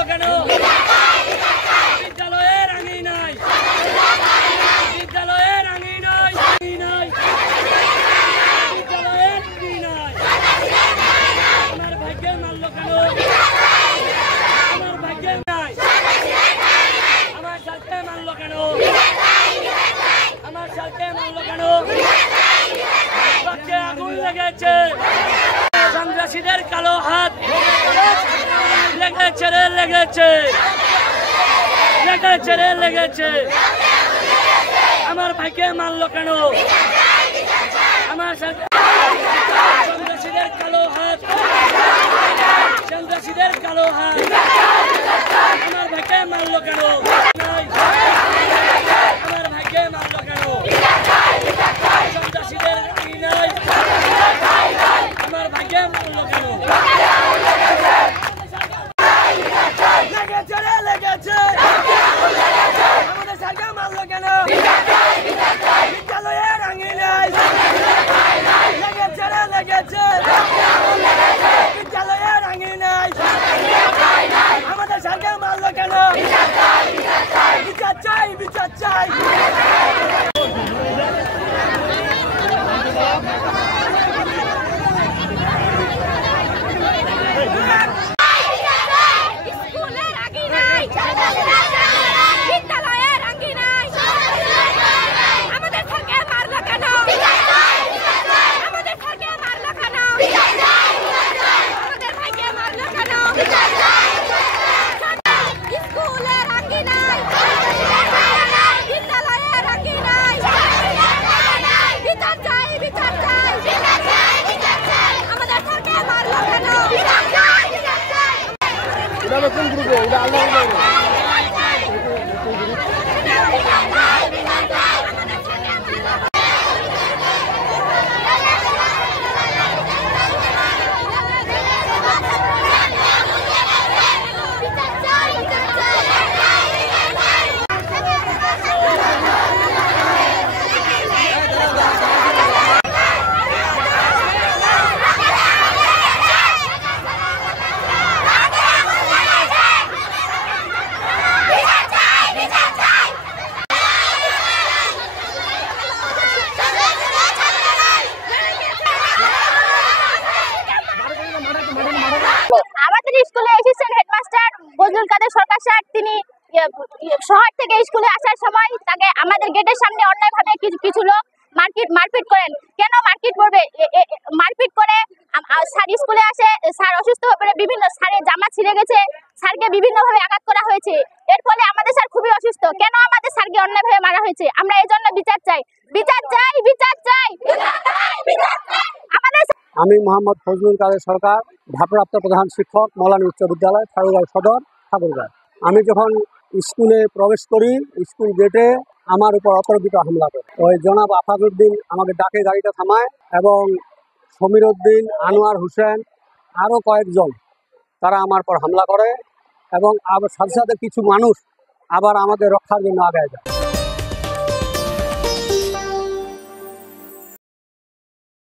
মারলো কেন? বিদ্যালয়ের আঙিনায় বিদ্যালয়ের আঙিনায় বিদ্যালয়ের আঙিনায় আমার ভাইকে মারলো কেন? আমার ভাইকে নাই আমার সাথে মারলো কেন? আমার সাথে মারলো কেন? বাচ্চা আগুন লেগেছে, সন্ত্রাসীদের কালো হাত লেগেছে রে লেগেছে লেগেছে রে লেগেছে। আমার ভাইকে মারলো কেন? আমার সাথে সন্ত্রাসীদের কালো হাত সন্ত্রাসীদের কালো হাত আমার ভাইকে মারলো কেন? আমার ভাইকে মারলো কেন? সন্ত্রাসীদের আঙিনায় আমার ভাইকে মারলো কেন? লেগেছে রে লেগেছে আমাদের স্যারকে মারলো কেন? বিদ্যালয়ের আঙিনায় লেগেছে রে লেগেছে বিদ্যালয়ের আঙিনায় আমাদের স্যারকে মারলো কেন? বিচার চাই বিচার চাই। কোন গ্রুপে এটা আল্লাহ আমাদের স্কুলে এসেছেন হেডমাস্টার বজলুল কাদের সরকার স্যার। তিনি শহর থেকে স্কুলে আসার সময় তাকে আমাদের গেটের সামনে অন্যায়ভাবে কিছু লোক মারপিট করেন। কেন মারপিট করবে? মারপিট করে স্যার স্কুলে আসে, স্যার অসুস্থ হয়ে পড়ে, বিভিন্ন স্যারের জামা ছিঁড়ে গেছে, স্যারকে বিভিন্নভাবে আঘাত করা হয়েছে। এর ফলে আমাদের স্যার খুবই অসুস্থ। কেন আমাদের স্যারকে অন্যায়ভাবে মারা হয়েছে? আমরা এই জন্য বিচার চাই, বিচার চাই, বিচার চাই। আমাদের আমি মোহাম্মদ ফজলুল কাদের সরকার, ভারপ্রাপ্ত প্রধান শিক্ষক, মৌলানী উচ্চ বিদ্যালয়, ঠাকুরগাঁও সদর, ঠাকুরগাঁও। আমি যখন স্কুলে প্রবেশ করি, স্কুল গেটে আমার উপর অপরাধিত হামলা করে। ওই জনাব আফাজউদ্দিন আমাকে ডাকে গাড়িটা থামায় এবং সমীর উদ্দিন, আনোয়ার হোসেন আরও কয়েকজন তারা আমার পর হামলা করে এবং আবার সাথে সাথে কিছু মানুষ আবার আমাদের রক্ষার জন্য আগায় যায়।